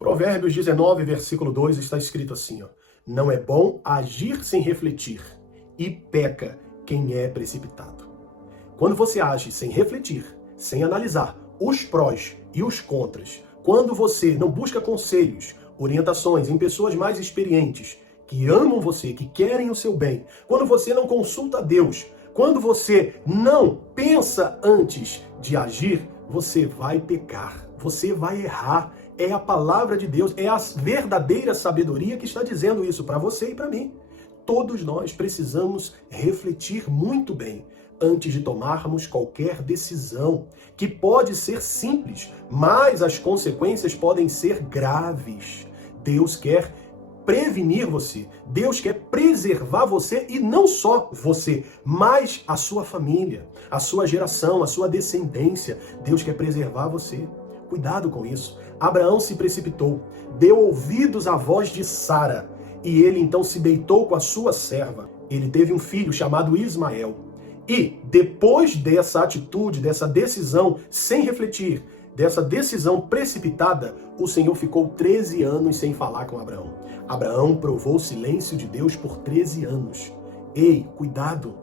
Provérbios 19, versículo 2 está escrito assim, ó: não é bom agir sem refletir, e peca quem é precipitado. Quando você age sem refletir, sem analisar os prós e os contras, quando você não busca conselhos, orientações em pessoas mais experientes, que amam você, que querem o seu bem, quando você não consulta a Deus, quando você não pensa antes de agir, você vai pecar, você vai errar. É a palavra de Deus, é a verdadeira sabedoria que está dizendo isso para você e para mim. Todos nós precisamos refletir muito bem antes de tomarmos qualquer decisão, que pode ser simples, mas as consequências podem ser graves. Deus quer prevenir você, Deus quer preservar você, e não só você, mas a sua família, a sua geração, a sua descendência. Deus quer preservar você. Cuidado com isso. Abraão se precipitou, deu ouvidos à voz de Sara, e ele então se deitou com a sua serva. Ele teve um filho chamado Ismael. E depois dessa atitude, dessa decisão sem refletir, dessa decisão precipitada, o Senhor ficou 13 anos sem falar com Abraão. Abraão provou o silêncio de Deus por 13 anos. Ei, cuidado,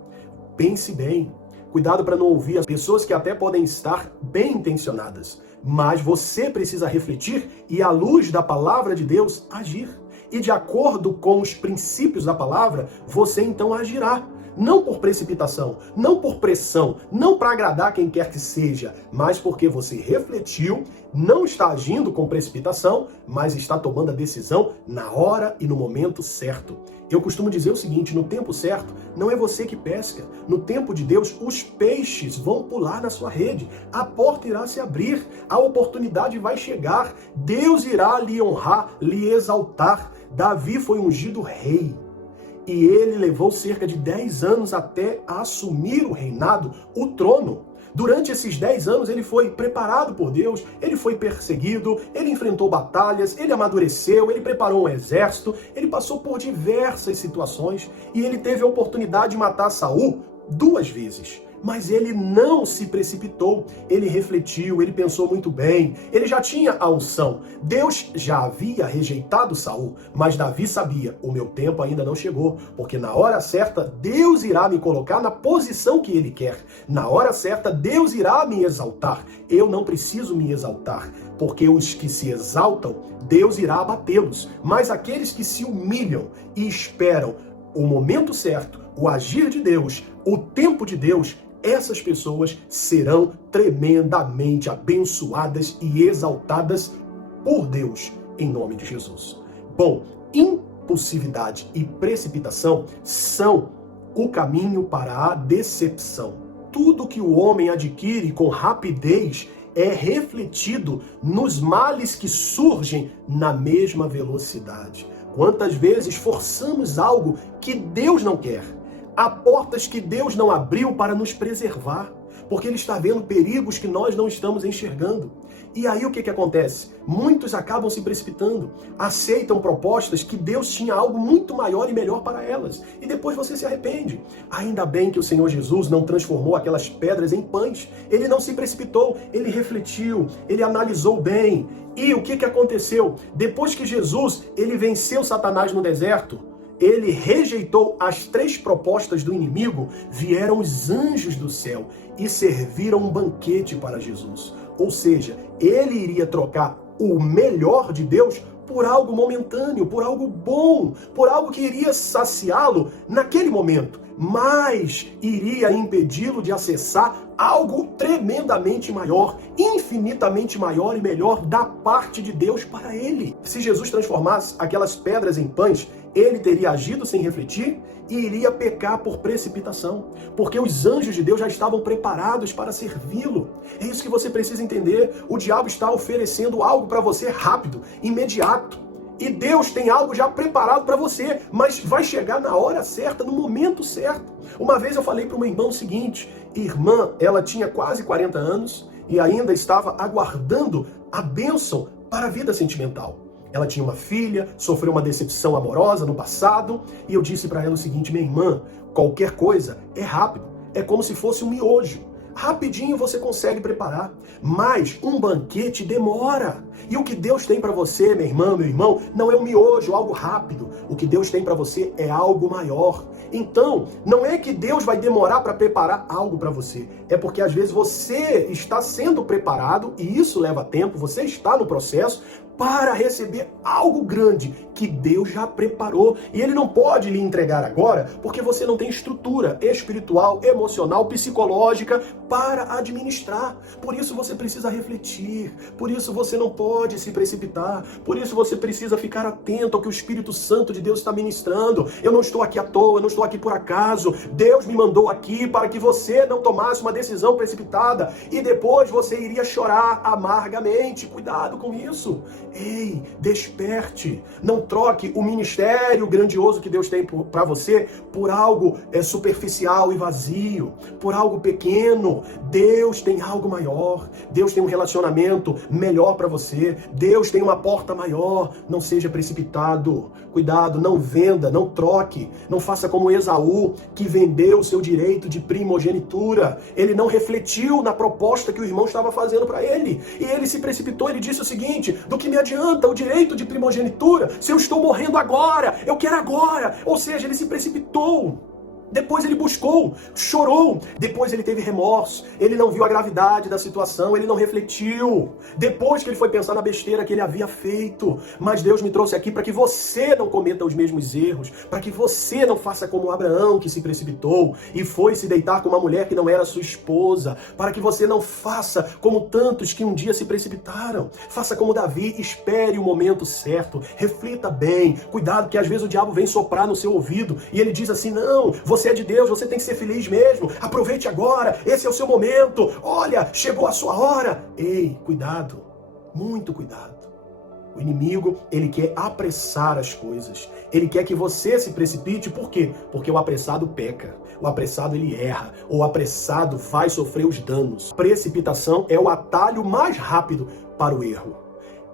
pense bem. Cuidado para não ouvir as pessoas que até podem estar bem intencionadas, mas você precisa refletir e, à luz da palavra de Deus, agir. E de acordo com os princípios da palavra, você então agirá. Não por precipitação, não por pressão, não para agradar quem quer que seja, mas porque você refletiu, não está agindo com precipitação, mas está tomando a decisão na hora e no momento certo. Eu costumo dizer o seguinte: no tempo certo, não é você que pesca. No tempo de Deus, os peixes vão pular na sua rede, a porta irá se abrir, a oportunidade vai chegar, Deus irá lhe honrar, lhe exaltar. Davi foi ungido rei. E ele levou cerca de 10 anos até assumir o reinado, o trono. Durante esses 10 anos ele foi preparado por Deus, ele foi perseguido, ele enfrentou batalhas, ele amadureceu, ele preparou um exército, ele passou por diversas situações e ele teve a oportunidade de matar Saul 2 vezes. Mas ele não se precipitou, ele refletiu, ele pensou muito bem, ele já tinha a unção. Deus já havia rejeitado Saul, mas Davi sabia: o meu tempo ainda não chegou, porque na hora certa Deus irá me colocar na posição que ele quer. Na hora certa Deus irá me exaltar. Eu não preciso me exaltar, porque os que se exaltam, Deus irá abatê-los. Mas aqueles que se humilham e esperam o momento certo, o agir de Deus, o tempo de Deus, essas pessoas serão tremendamente abençoadas e exaltadas por Deus, em nome de Jesus. Bom, impulsividade e precipitação são o caminho para a decepção. Tudo que o homem adquire com rapidez é refletido nos males que surgem na mesma velocidade. Quantas vezes forçamos algo que Deus não quer? Há portas que Deus não abriu para nos preservar, porque Ele está vendo perigos que nós não estamos enxergando. E aí o que acontece? Muitos acabam se precipitando, aceitam propostas que Deus tinha algo muito maior e melhor para elas. E depois você se arrepende. Ainda bem que o Senhor Jesus não transformou aquelas pedras em pães. Ele não se precipitou, ele refletiu, ele analisou bem. E o que aconteceu? Depois que Jesus ele venceu Satanás no deserto, ele rejeitou as 3 propostas do inimigo, vieram os anjos do céu e serviram um banquete para Jesus. Ou seja, ele iria trocar o melhor de Deus por algo momentâneo, por algo bom, por algo que iria saciá-lo naquele momento, mas iria impedi-lo de acessar algo tremendamente maior, infinitamente maior e melhor da parte de Deus para ele. Se Jesus transformasse aquelas pedras em pães, ele teria agido sem refletir e iria pecar por precipitação, porque os anjos de Deus já estavam preparados para servi-lo. É isso que você precisa entender. O diabo está oferecendo algo para você rápido, imediato. E Deus tem algo já preparado para você, mas vai chegar na hora certa, no momento certo. Uma vez eu falei para uma irmã o seguinte: irmã, ela tinha quase 40 anos e ainda estava aguardando a bênção para a vida sentimental. Ela tinha uma filha, sofreu uma decepção amorosa no passado, e eu disse para ela o seguinte: minha irmã, qualquer coisa é rápido, é como se fosse um miojo. Rapidinho você consegue preparar, mas um banquete demora. E o que Deus tem para você, minha irmã, meu irmão, não é um miojo, algo rápido. O que Deus tem para você é algo maior. Então, não é que Deus vai demorar para preparar algo para você. É porque às vezes você está sendo preparado, e isso leva tempo, você está no processo, para receber algo grande que Deus já preparou. E Ele não pode lhe entregar agora porque você não tem estrutura espiritual, emocional, psicológica para administrar. Por isso você precisa refletir, por isso você não pode se precipitar, por isso você precisa ficar atento ao que o Espírito Santo de Deus está ministrando. Eu não estou aqui à toa, eu não estou aqui por acaso. Deus me mandou aqui para que você não tomasse uma decisão precipitada e depois você iria chorar amargamente. Cuidado com isso. Ei, desperte. Não troque o ministério grandioso que Deus tem para você por algo superficial e vazio, por algo pequeno. Deus tem algo maior. Deus tem um relacionamento melhor para você. Deus tem uma porta maior. Não seja precipitado. Cuidado, não venda, não troque. Não faça como Esaú, que vendeu o seu direito de primogenitura. Ele não refletiu na proposta que o irmão estava fazendo para ele. E ele se precipitou, ele disse o seguinte: do que me adianta o direito de primogenitura se eu estou morrendo agora? Eu quero agora. Ou seja, ele se precipitou. Depois ele buscou, chorou, depois ele teve remorso, ele não viu a gravidade da situação, ele não refletiu. Depois que ele foi pensar na besteira que ele havia feito. Mas Deus me trouxe aqui para que você não cometa os mesmos erros, para que você não faça como Abraão, que se precipitou e foi se deitar com uma mulher que não era sua esposa, para que você não faça como tantos que um dia se precipitaram. Faça como Davi, espere o momento certo, reflita bem, cuidado que às vezes o diabo vem soprar no seu ouvido e ele diz assim: não, você é de Deus, você tem que ser feliz mesmo. Aproveite agora, esse é o seu momento. Olha, chegou a sua hora. Ei, cuidado, muito cuidado. O inimigo, ele quer apressar as coisas. Ele quer que você se precipite. Por quê? Porque o apressado peca. O apressado, ele erra. O apressado vai sofrer os danos. Precipitação é o atalho mais rápido para o erro.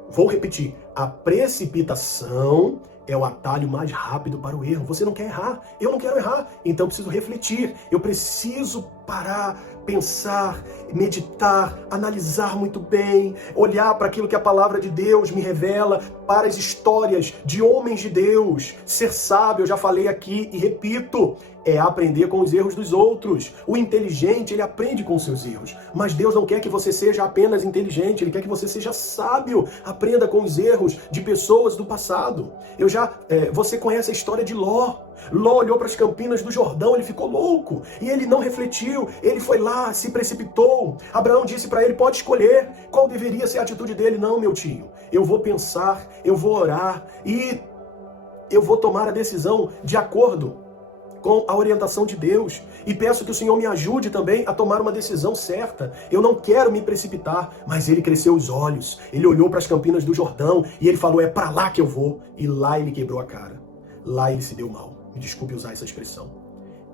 Vou repetir. A precipitação é o atalho mais rápido para o erro. Você não quer errar, eu não quero errar, então eu preciso refletir, eu preciso parar, pensar, meditar, analisar muito bem, olhar para aquilo que a palavra de Deus me revela, para as histórias de homens de Deus. Ser sábio, eu já falei aqui e repito, é aprender com os erros dos outros. O inteligente, ele aprende com os seus erros. Mas Deus não quer que você seja apenas inteligente, Ele quer que você seja sábio. Aprenda com os erros de pessoas do passado. Você conhece a história de Ló. Ló olhou para as campinas do Jordão, ele ficou louco. E ele não refletiu, ele foi lá, se precipitou. Abraão disse para ele: pode escolher qual deveria ser a atitude dele. Não, meu tio, eu vou pensar, eu vou orar e eu vou tomar a decisão de acordo com a orientação de Deus. E peço que o Senhor me ajude também a tomar uma decisão certa. Eu não quero me precipitar. Mas ele cresceu os olhos. Ele olhou para as campinas do Jordão e ele falou: é para lá que eu vou. E lá ele quebrou a cara. Lá ele se deu mal. Me desculpe usar essa expressão.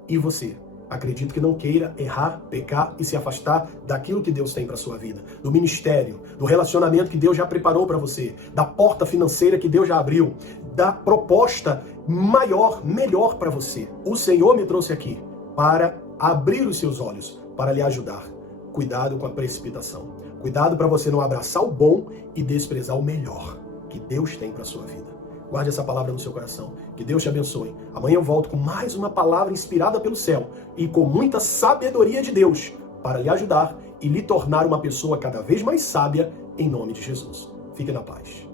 E você? Acredito que não queira errar, pecar e se afastar daquilo que Deus tem para sua vida, do ministério, do relacionamento que Deus já preparou para você, da porta financeira que Deus já abriu, da proposta maior, melhor para você. O Senhor me trouxe aqui para abrir os seus olhos, para lhe ajudar. Cuidado com a precipitação. Cuidado para você não abraçar o bom e desprezar o melhor que Deus tem para sua vida. Guarde essa palavra no seu coração. Que Deus te abençoe. Amanhã eu volto com mais uma palavra inspirada pelo céu e com muita sabedoria de Deus para lhe ajudar e lhe tornar uma pessoa cada vez mais sábia em nome de Jesus. Fique na paz.